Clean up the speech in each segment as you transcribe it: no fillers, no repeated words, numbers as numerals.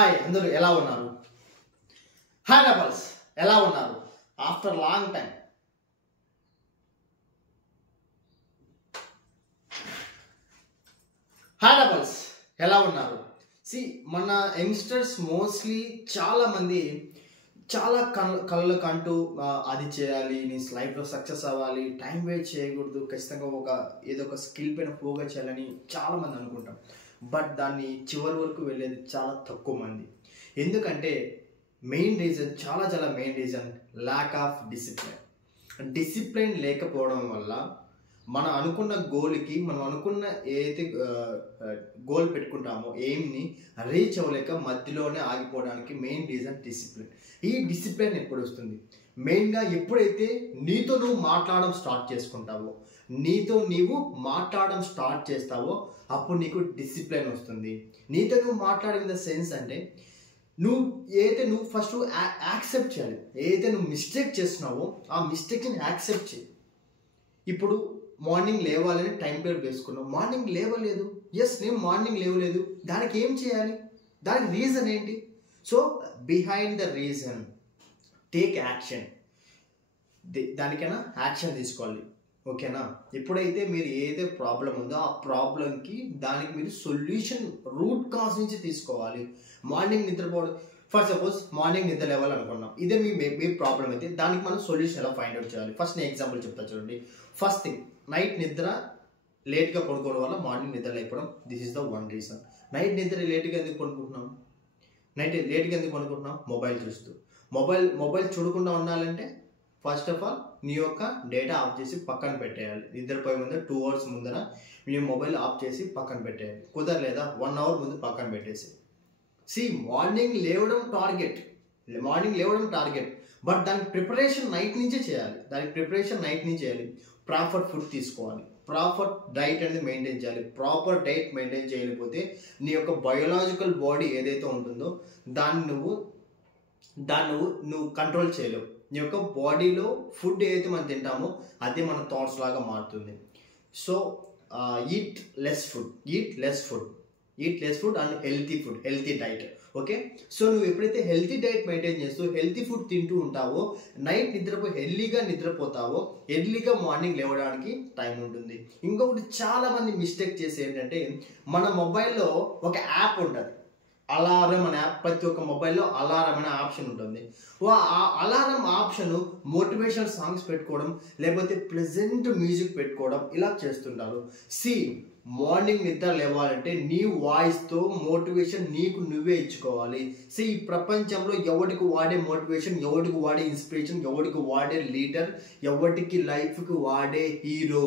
Hi అందరూ ఎలా ఉన్నారు? హాయ్ డబల్స్ ఎలా ఉన్నారు? After long time hi doubles ఎలా ఉన్నారు? మన యంగ్స్టర్స్ మోస్ట్లీ చాలా మంది చాలా కళ్ళు కంటూ అది చేయాలి, నీ లైఫ్లో సక్సెస్ అవ్వాలి, టైం వేస్ట్ చేయకూడదు, ఖచ్చితంగా ఏదో ఒక స్కిల్ పైన ఫోకస్ చేయాలని చాలామంది అనుకుంటాం. బట్ దాన్ని చివరి వరకు వెళ్ళేది చాలా తక్కువ మంది. ఎందుకంటే మెయిన్ రీజన్ చాలా main reason lack of discipline. Discipline లేకపోవడం వల్ల మనం అనుకున్న గోల్కి మనం అనుకున్న ఏదైతే గోల్ పెట్టుకుంటామో ఎయిమ్ని రీచ్ అవ్వలేక మధ్యలోనే ఆగిపోవడానికి మెయిన్ రీజన్ డిసిప్లిన్. ఈ డిసిప్లిన్ ఎప్పుడు వస్తుంది? మెయిన్గా ఎప్పుడైతే నీతో నువ్వు మాట్లాడడం స్టార్ట్ చేసుకుంటావో, నీతో నీవు మాట్లాడడం స్టార్ట్ చేస్తావో అప్పుడు నీకు డిసిప్లిన్ వస్తుంది. నీతో నువ్వు మాట్లాడే ఇన్ ద సెన్స్ అంటే నువ్వు ఫస్ట్ యాక్సెప్ట్ చేయాలి. ఏదైతే నువ్వు మిస్టేక్ చేస్తున్నావో ఆ మిస్టేక్ని యాక్సెప్ట్ చేయి. ఇప్పుడు మార్నింగ్ లేవాలని టైం టేబుల్ వేసుకున్నావు, మార్నింగ్ లేవలేదు, నేను మార్నింగ్ లేవలేదు, దానికి ఏం చేయాలి? దానికి రీజన్ ఏంటి? So behind the reason take action. దానికైనా యాక్షన్ తీసుకోవాలి. ఓకేనా? ఎప్పుడైతే మీరు ఏదైతే ప్రాబ్లం ఉందో ఆ ప్రాబ్లంకి దానికి మీరు సొల్యూషన్ రూట్ కాజ్ నుంచి తీసుకోవాలి. మార్నింగ్ నిద్రపోవడం, ఫర్ సపోజ్ మార్నింగ్ నిద్ర లేవాలనుకున్నాం, ఇదే మీ ప్రాబ్లం అయితే దానికి మనం సొల్యూషన్ ఎలా ఫైండ్ అవుట్ చేయాలి? ఫస్ట్ నేను ఎగ్జాంపుల్ చెప్తా చూడండి. ఫస్ట్ థింగ్, నైట్ నిద్ర లేట్గా పడుకోవడం వల్ల మార్నింగ్ నిద్ర లేకపోవడం, this is the one reason. Night నిద్ర లేట్గా ఎందుకు పడుకుంటున్నాం? మొబైల్ చూస్తూ. మొబైల్ చూడకుండా ఉండాలంటే ఫస్ట్ ఆఫ్ ఆల్ నీ యొక్క డేటా ఆఫ్ చేసి పక్కన పెట్టేయాలి. నిద్రపోయే ముందు 2 hours ముందర మీ మొబైల్ ఆఫ్ చేసి పక్కన పెట్టేయాలి. కుదరలేదా 1 hour ముందు పక్కన పెట్టేసి. మార్నింగ్ లేవడం టార్గెట్, బట్ దానికి ప్రిపరేషన్ నైట్ నుంచే చేయాలి. ప్రాపర్ ఫుడ్ తీసుకోవాలి, ప్రాపర్ డైట్ అనేది మెయింటైన్ చేయాలి. ప్రాపర్ డైట్ మెయింటైన్ చేయలేకపోతే నీ యొక్క బయోలాజికల్ బాడీ ఏదైతే ఉంటుందో దాన్ని నువ్వు కంట్రోల్ చేయలేవు. నీ యొక్క బాడీలో ఫుడ్ ఏదైతే మనం తింటామో అదే మన థాట్స్ లాగా మారుతుంది. So eat less food and healthy diet. Okay, so నువ్వు ఎప్పుడైతే హెల్తీ డైట్ మెయింటైన్ చేస్తూ హెల్తీ ఫుడ్ తింటూ ఉంటావో, నైట్ హెల్తీగా నిద్రపోతావో, ఎర్లీగా మార్నింగ్ లేవడానికి టైం ఉంటుంది. ఇంకొకటి చాలా మంది మిస్టేక్ చేసి ఏంటంటే, మన మొబైల్లో ఒక యాప్ ఉంటుంది, అలారం అనే యాప్. ప్రతి ఒక్క మొబైల్లో అలారం అనే ఆప్షన్ ఉంటుంది. ఆ అలారం ఆప్షన్ మోటివేషనల్ సాంగ్స్ పెట్టుకోవడం, లేకపోతే ప్లెజెంట్ మ్యూజిక్ పెట్టుకోవడం ఇలా చేస్తుంటారు. మార్నింగ్ నిద్ర లేవాలంటే నీ వాయిస్తో మోటివేషన్ నీకు నువ్వే ఇచ్చుకోవాలి. ఈ ప్రపంచంలో ఎవరికి వాడే మోటివేషన్, ఎవరికి వాడే ఇన్స్పిరేషన్, ఎవరికి వాడే లీడర్, ఎవరికి లైఫ్కి వాడే హీరో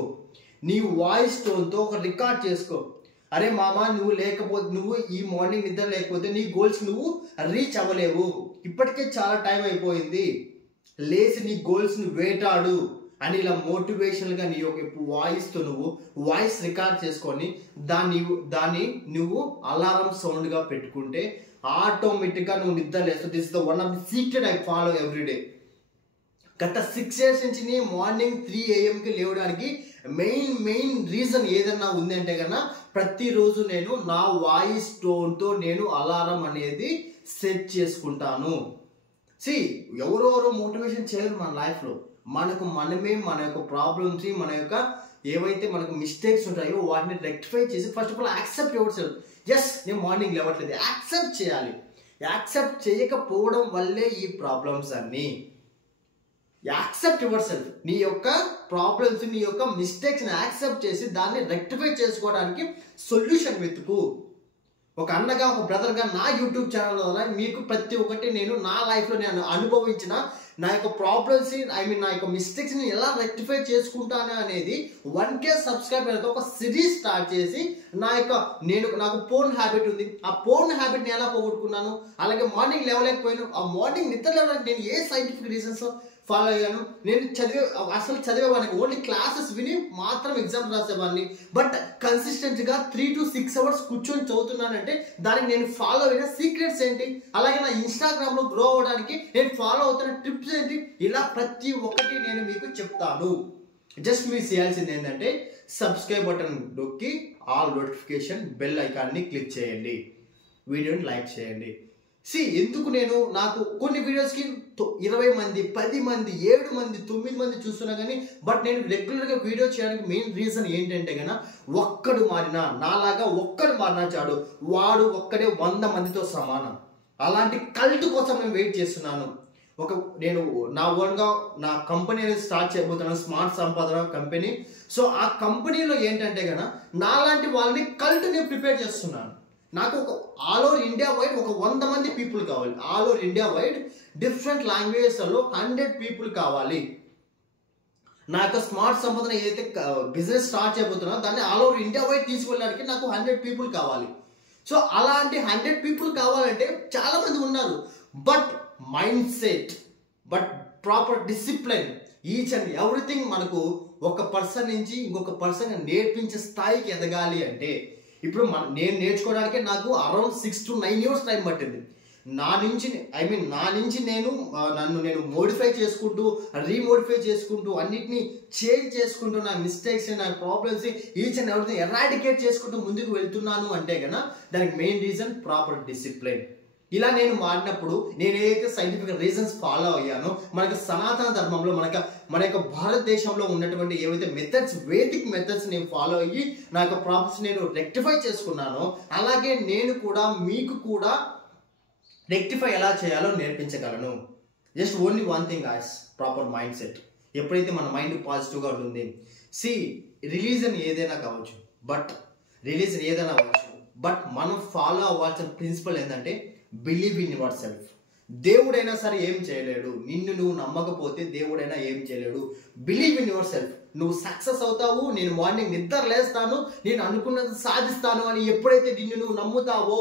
నీ వాయిస్ టోన్తో ఒక రికార్డ్ చేసుకో. అరే మామ, నువ్వు ఈ మార్నింగ్ నిద్ర లేకపోతే నీ గోల్స్ నువ్వు రీచ్ అవ్వలేవు. ఇప్పటికే చాలా టైం అయిపోయింది, లేచి నీ గోల్స్ని వేటాడు అని ఇలా మోటివేషనల్గా నీ యొక్క వాయిస్తో నువ్వు వాయిస్ రికార్డ్ చేసుకొని దాన్ని నువ్వు అలారం సౌండ్గా పెట్టుకుంటే ఆటోమేటిక్గా నువ్వు నిద్ర లేస్తావు. This is the one of the secret I follow everyday. గత 6 years నుంచి మార్నింగ్ 3 AM లేవడానికి మెయిన్ రీజన్ ఏదన్నా ఉంది అంటే కన్నా, ప్రతిరోజు నేను నా వాయిస్ టోన్తో నేను అలారం అనేది సెట్ చేసుకుంటాను. ఎవరెవరో మోటివేషన్ చేయరు మన లైఫ్లో. మనమే మన యొక్క ప్రాబ్లమ్స్, మన యొక్క ఏవైతే మనకు మిస్టేక్స్ ఉంటాయో వాటిని రెక్టిఫై చేసి first of all accept your self. నేను మార్నింగ్ లేవట్లేదు, యాక్సెప్ట్ చేయాలి. యాక్సెప్ట్ చేయకపోవడం వల్లే ఈ ప్రాబ్లమ్స్ అన్నీ. Accept your self. నీ యొక్క ప్రాబ్లమ్స్, నీ యొక్క మిస్టేక్స్ని యాక్సెప్ట్ చేసి దాన్ని రెక్టిఫై చేసుకోవడానికి సొల్యూషన్ వెతుకు. ఒక అన్నగా, ఒక బ్రదర్గా నా యూట్యూబ్ ఛానల్ ద్వారా మీకు ప్రతి ఒక్కటి నేను నా లైఫ్లో నేను అనుభవించిన నా యొక్క ప్రాబ్లమ్స్, నా యొక్క మిస్టేక్స్ని ఎలా రెక్టిఫై చేసుకుంటాను అనేది 1K సబ్స్క్రైబర్తో ఒక సిరీస్ స్టార్ట్ చేసి నాకు పోర్న్ హ్యాబిట్ ఉంది, ఆ పోర్న్ హ్యాబిట్ని ఎలా పోగొట్టుకున్నాను, అలాగే మార్నింగ్ లేవలేకపోయాను, ఆ మార్నింగ్ నిద్ర లేవడానికి నేను ఏ సైంటిఫిక్ రీజన్స్ ఫాలో అయ్యాను, నేను చదివేవాడిని, ఓన్లీ క్లాసెస్ విని మాత్రం ఎగ్జామ్ రాసేవాడిని, బట్ కన్సిస్టెంట్గా 3 to 6 hours కూర్చొని చదువుతున్నానంటే దానికి నేను ఫాలో అయిన సీక్రెట్స్ ఏంటి, అలాగే నా ఇన్స్టాగ్రామ్లో గ్రో అవ్వడానికి నేను ఫాలో అవుతున్న టిప్స్ ఏంటి, ఇలా ప్రతి ఒక్కటి నేను మీకు చెప్తాను. జస్ట్ మీరు చేయాల్సింది ఏంటంటే సబ్స్క్రైబ్ బటన్ నొక్కి ఆల్ నోటిఫికేషన్ బెల్ ఐకాన్ని క్లిక్ చేయండి, వీడియోని లైక్ చేయండి. ఎందుకు నేను నాకు కొన్ని వీడియోస్కి 20 మంది 10 మంది 7 మంది 9 మంది చూస్తున్నా కానీ బట్ నేను రెగ్యులర్గా వీడియో చేయడానికి మెయిన్ రీజన్ ఏంటంటే కన్నా ఒక్కడు మారినా నాలాగా ఒక్కడు మారినా చాడు వాడు ఒక్కడే 100 మందితో సమానం. అలాంటి కల్ట్ కోసం నేను వెయిట్ చేస్తున్నాను. నేను నా ఓన్గా నా కంపెనీ అనేది స్టార్ట్ చేయబోతున్నాను, స్మార్ట్ సంపాదన కంపెనీ. సో ఆ కంపెనీలో ఏంటంటే కన్నా నాలాంటి వాళ్ళని కల్ట్ నేను ప్రిపేర్ చేస్తున్నాను. నాకు ఆల్ ఓవర్ ఇండియా వైడ్ 100 మంది పీపుల్ కావాలి. All over India wide different లాంగ్వేజెస్లో 100 పీపుల్ కావాలి. నా యొక్క స్మార్ట్ సంపాదన ఏదైతే బిజినెస్ స్టార్ట్ చేయబోతున్నా దాన్ని ఆల్ ఓవర్ ఇండియా వైడ్ తీసుకెళ్ళడానికి నాకు 100 పీపుల్ కావాలి. సో అలాంటి 100 పీపుల్ కావాలంటే చాలా మంది ఉన్నారు. But mind set, but proper discipline, each and everything మనకు ఒక పర్సన్ నుంచి ఇంకొక పర్సన్ నేర్పించే స్థాయికి ఎదగాలి అంటే ఇప్పుడు నేను నేర్చుకోవడానికి నాకు అరౌండ్ 6 to 9 years టైం పట్టింది. నా నుంచి నేను మోడిఫై చేసుకుంటూ రీమోడిఫై చేసుకుంటూ అన్నిటినీ చేంజ్ చేసుకుంటూ నా మిస్టేక్స్ నా problems each and everything eradicate చేసుకుంటూ ముందుకు వెళ్తున్నాను అంటే కన్నా దానికి మెయిన్ రీజన్ ప్రాపర్ డిసిప్లిన్. ఇలా నేను మారినప్పుడు నేను ఏదైతే సైంటిఫిక్ రీజన్స్ ఫాలో అయ్యానో మనకి సనాతన ధర్మంలో మన యొక్క భారతదేశంలో ఉన్నటువంటి ఏవైతే మెథడ్స్ వేదిక్ మెథడ్స్ నేను ఫాలో అయ్యి నా యొక్క ప్రాబ్లమ్స్ నేను రెక్టిఫై చేసుకున్నానో అలాగే నేను కూడా మీకు కూడా రెక్టిఫై ఎలా చేయాలో నేర్పించగలను. Just only one thing guys, proper mind set. ఎప్పుడైతే మన మైండ్ పాజిటివ్గా ఉంటుంది, రిలీజన్ ఏదైనా కావచ్చు, బట్ మనం ఫాలో అవ్వాల్సిన ప్రిన్సిపల్ ఏంటంటే బిలీవ్ ఇన్ యువర్ సెల్ఫ్. దేవుడైనా సరే ఏం చేయలేడు, నిన్ను నువ్వు నమ్మకపోతే దేవుడైనా ఏం చేయలేడు. Believe in your self. నువ్వు సక్సెస్ అవుతావు, నేను మార్నింగ్ నిద్ర లేస్తాను, నేను అనుకున్నది సాధిస్తాను అని ఎప్పుడైతే నిన్ను నువ్వు నమ్ముతావో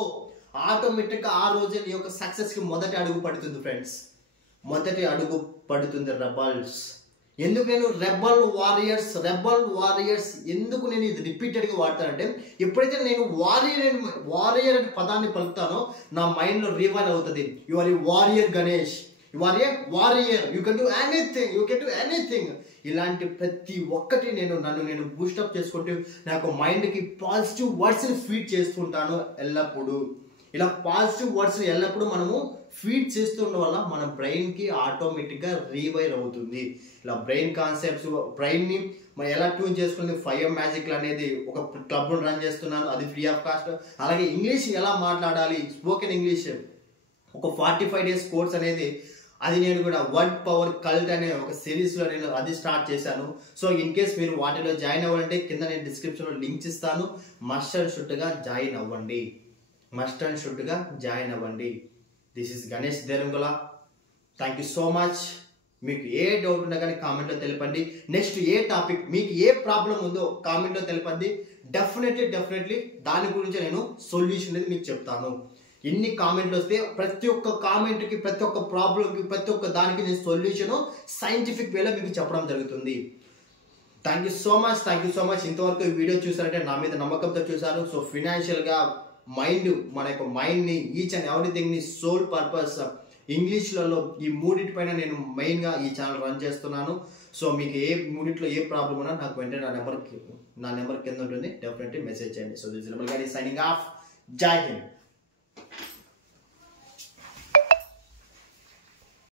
ఆటోమేటిక్గా ఆ రోజే నీ యొక్క సక్సెస్కి మొదటి అడుగు పడుతుంది ఫ్రెండ్స్. మొదటి అడుగు పడుతుంది రెబల్స్. ఎందుకు నేను రెబల్ వారియర్స్ ఎందుకు నేను ఇది రిపీటెడ్గా వాడతానంటే ఎప్పుడైతే నేను వారియర్ అనే పదాన్ని పలుకుతానో నా మైండ్లో రివైల్ అవుతుంది. You are a warrior Ganesh, you are a warrior, you can do anything. ఇలాంటి ప్రతి ఒక్కటి నన్ను నేను బూస్టప్ చేసుకుంటూ నాకు మైండ్కి పాజిటివ్ వర్డ్స్ని ఫీడ్ చేస్తుంటాను ఎల్లప్పుడూ. ఇలా పాజిటివ్ వర్డ్స్ ఎల్లప్పుడూ మనము ఫీడ్ చేస్తుండడం వల్ల మన బ్రెయిన్కి ఆటోమేటిక్గా రీవైర్ అవుతుంది. ఇలా బ్రెయిన్ కాన్సెప్ట్స్, బ్రెయిన్ని మనం ఎలా ట్యూన్ చేసుకుంది 5M మ్యాజిక్లు అనేది ఒక క్లబ్ను రన్ చేస్తున్నాను, అది ఫ్రీ ఆఫ్ కాస్ట్. అలాగే ఇంగ్లీష్ ఎలా మాట్లాడాలి, స్పోకెన్ ఇంగ్లీష్ ఒక 45 days కోర్స్ అనేది అది నేను కూడా వర్డ్ పవర్ కల్ట్ అనే ఒక సిరీస్లో నేను అది స్టార్ట్ చేశాను. సో ఇన్ కేస్ మీరు వాటిలో జాయిన్ అవ్వాలంటే కింద నేను డిస్క్రిప్షన్లో లింక్స్ ఇస్తాను. మస్ట్ అండ్ షుడ్గా జాయిన్ అవ్వండి. This is Ganesh Derangula. Thank you so much. మీకు ఏ డౌట్ ఉన్నా కానీ కామెంట్లో తెలపండి. నెక్స్ట్ ఏ టాపిక్, మీకు ఏ ప్రాబ్లం ఉందో కామెంట్లో తెలపండి. డెఫినెట్లీ దాని గురించి నేను సొల్యూషన్ అనేది మీకు చెప్తాను. ఎన్ని కామెంట్లు వస్తే ప్రతి ఒక్క కామెంట్కి, ప్రతి ఒక్క ప్రాబ్లంకి, ప్రతి ఒక్క దానికి నేను సొల్యూషను సైంటిఫిక్ వేలో మీకు చెప్పడం జరుగుతుంది. Thank you so much. ఇంతవరకు ఈ వీడియో చూసారంటే నా మీద నమ్మకంతో చూసారు. సో ఫినాన్షియల్గా మన యొక్క మైండ్ని, ఈచ్ అండ్ ఎవ్రీథింగ్ని, సోల్ పర్పస్, ఇంగ్లీష్లలో ఈ మూడింటిపైన నేను మెయిన్గా ఈ ఛానల్ రన్ చేస్తున్నాను. సో మీకు ఏ మూడింటిలో ఏ ప్రాబ్లం ఉన్నా నాకు వెంటనే నా నెంబర్ కింద ఉంటుంది, డెఫినెట్లీ మెసేజ్ చేయండి. So this is signing off. జై హింద్.